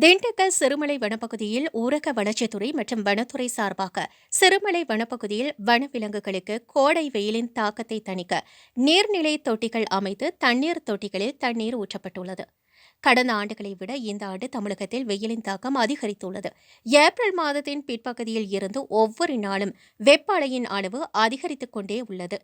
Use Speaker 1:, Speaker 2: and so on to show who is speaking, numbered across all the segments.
Speaker 1: திண்டுக்கல் சிறுமலை வனப்பகுதியில் ஊரக வளர்ச்சித்துறை மற்றும் வனத்துறை சார்பாக சிறுமலை வனப்பகுதியில் வனவிலங்குகளுக்கு கோடை வெயிலின் தாக்கத்தை தணிக்க நீர்நிலை தொட்டிகள் அமைத்து தண்ணீர் தொட்டிகளில் தண்ணீர் ஊற்றப்பட்டுள்ளது. கடந்த ஆண்டுகளை விட இந்த ஆண்டு தமிழகத்தில் வெயிலின் தாக்கம் அதிகரித்துள்ளது. ஏப்ரல் மாதத்தின் பிற்பகுதியில் இருந்து ஒவ்வொரு நாளும் வெப்ப அலையின் அளவு அதிகரித்துக் கொண்டே உள்ளது.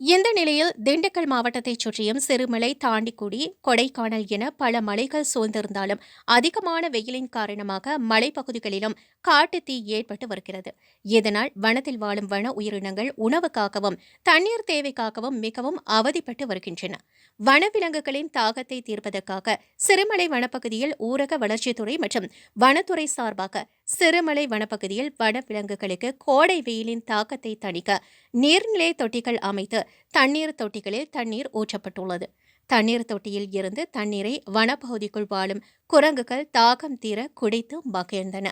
Speaker 1: இந்த நிலையில் திண்டுக்கல் மாவட்டத்தைச் சுற்றியும் சிறுமலை தாண்டிக்குடி கொடைக்கானல் என பல மலைகள் சூழ்ந்திருந்தாலும் அதிகமான வெயிலின் காரணமாக மலைப்பகுதிகளிலும் காட்டு தீ ஏற்பட்டு வருகிறது. இதனால் வனத்தில் வாழும் வன உயிரினங்கள் உணவுக்காகவும் தண்ணீர் தேவைக்காகவும் மிகவும் அவதிப்பட்டு வருகின்றன. வனவிலங்குகளின் தாகத்தை தீர்ப்பதற்காக சிறுமலை வனப்பகுதியில் ஊரக வளர்ச்சித்துறை மற்றும் வனத்துறை சார்பாக சிறுமலை வனப்பகுதியில் வனவிலங்குகளுக்கு கோடை வெயிலின் தாக்கத்தை தணிக்க நீர்நிலை தொட்டிகள் அமைத்து தண்ணீர் தொட்டிகளில் தண்ணீர் ஊற்றப்பட்டுள்ளது. தண்ணீர் தொட்டியில் இருந்து தண்ணீரை வனப்பகுதிக்குள் வாழும் குரங்குகள் தாகம் தீர குடித்து மகிழ்ந்தன.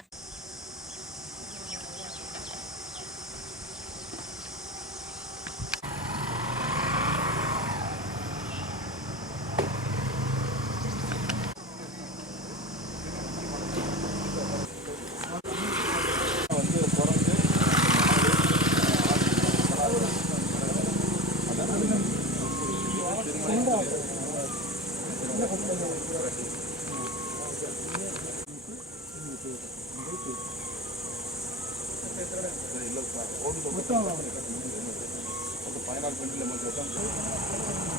Speaker 2: பதினாறு பெண்டில் மட்டும் தான்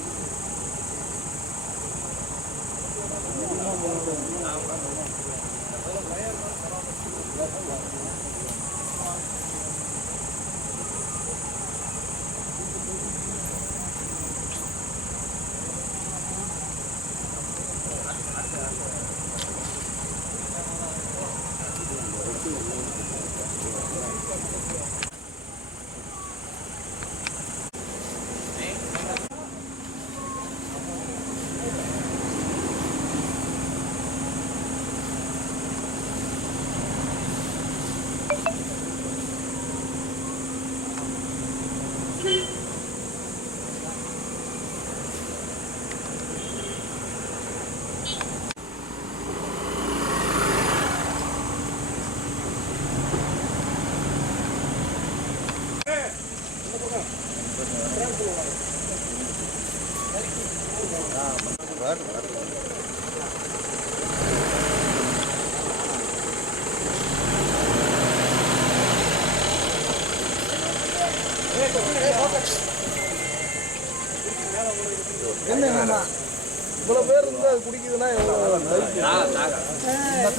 Speaker 2: இவ்வளவு பேர் இருந்து அது குடிக்குதுன்னா எவ்வளவு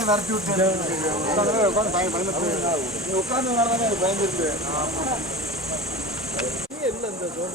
Speaker 2: நடத்தி உட்காந்து நீங்க உட்கார்ந்ததுனால தானே அது பயந்துருக்கு. இங்க இல்ல இந்த zone.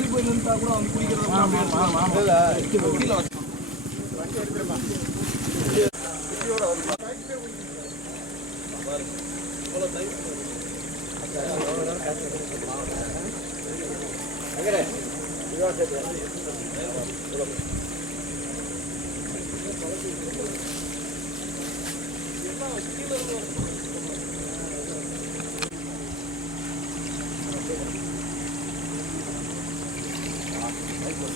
Speaker 2: தள்ளி போய் நின்றா கூட அவங்க குடிக்கிறது கீழே வச்சு.